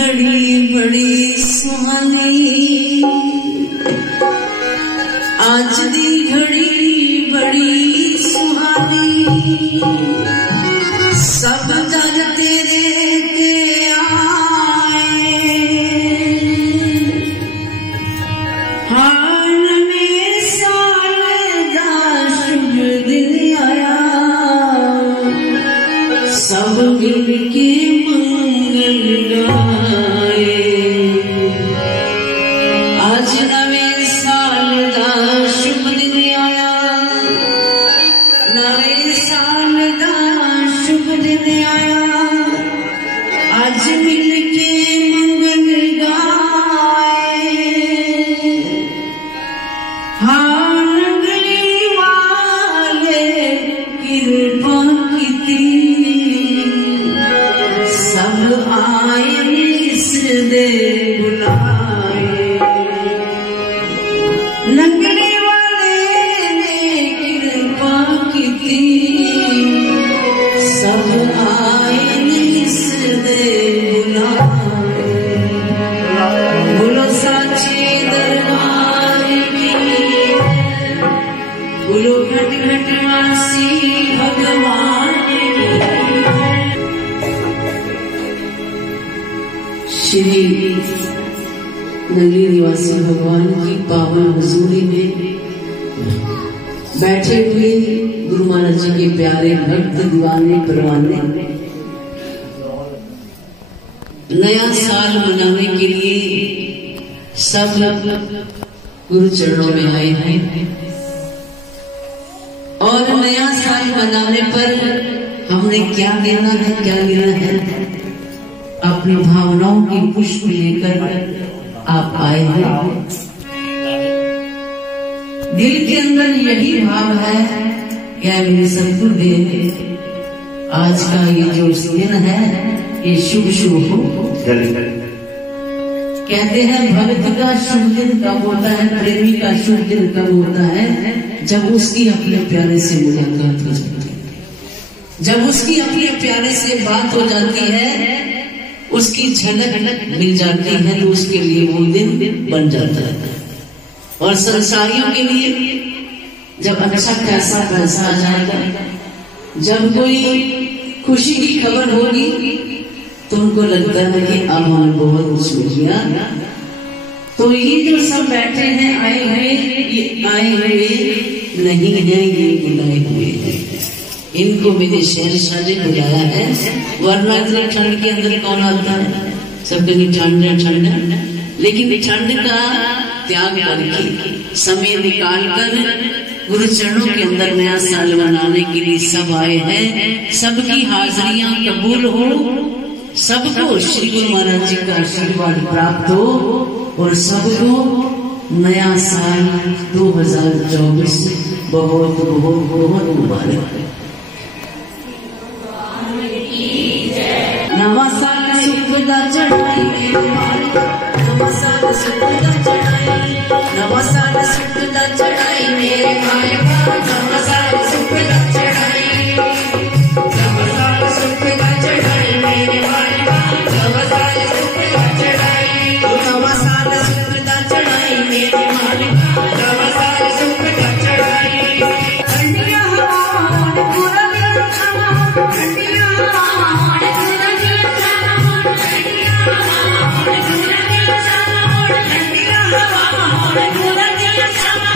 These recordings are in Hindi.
घड़ी बड़ी सुहानी, आज दी घड़ी बड़ी सुहानी, सब दर तेरे के आए, हान में साल दा शुभ दिन आया, सब मिल के आज नवे साल दा शुभ दिन आया, नवे साल दा शुभ दिन आया, आज मिल के मंगल गाए, हाँ नगरी वाले कृपा कीती, सब आए इस दे बुलाए, नगरी वाले ने कृपा कीती, सब आए इस दे बुलाए, बोलो साचे दरबार की, बोलो घट घट वासी भगवान की। श्री नगरी निवासी भगवान की पावन हुजूरी में बैठे हुए गुरु महाराज जी के प्यारे भक्त दीवाने परवाने नया साल मनाने के लिए सब गुरु चरणों में आए हैं, और नया साल मनाने पर हमने क्या लेना है, क्या लेना है, अपनी भावनाओं की पुष्प लेकर आप आए हैं। दिल के अंदर यही भाव है क्या मेरे सतगुरुदेव, आज का ये जो दिन है ये शुभ शुभ हो। कहते हैं भक्त का शुभ दिन कब होता है, प्रेमी का शुभ दिन कब होता है, जब उसकी अपने प्यारे से मुलाकात हो जाती है, जब उसकी अपने प्यारे से बात हो जाती है, उसकी झलक मिल जाती है, तो उसके लिए वो दिन बन जाता है। और संसारियों के लिए जब अच्छा पैसा पैसा आ जाएगा, जब कोई खुशी की खबर होगी, तो उनको लगता है कि अब हमें बहुत कुछ मिल गया। तो ये जो सब बैठे हैं आए हुए, ये आए हुए नहीं है, ये बुलाए हुए हैं। इनको मेरे शहंशाह ने बुलाया है, वरना इतनी ठंड के अंदर कौन आता है, सब कहीं ठंड है ठंड है, लेकिन ठंड का त्याग करके समय निकाल कर गुरु चरणों के अंदर नया साल मनाने के लिए सब आए हैं। सबकी हाजिरियां कबूल हो, सबको श्री गुरु महाराज जी का आशीर्वाद प्राप्त हो, और सबको नया साल 2024 बहुत बहुत बहुत मुबारक। नवा साल सुख दा चढ़ाई मेरे मालिक, नवा साल सुख दा चढ़ाई, नवा साल सुख दा चढ़ाई मेरे मालिक, नवा साल सुख दा चढ़ाई, नवा साल सुख दा चढ़ाई मेरे मालिक, नवा साल सुख दा चढ़ाई, नवा साल सुख दा चढ़ाई मेरे मालिक, नवा साल सुख दा चढ़ाई। ठंडिया हवाओं ने पूरा दिल खाना, ठंडिया हवाओं ने पूरा दिल खाना, ठंडिया हवाओं ने पूरा दिल खाना, ठंडिया हवाओं ने पूरा दिल खाना।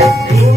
है।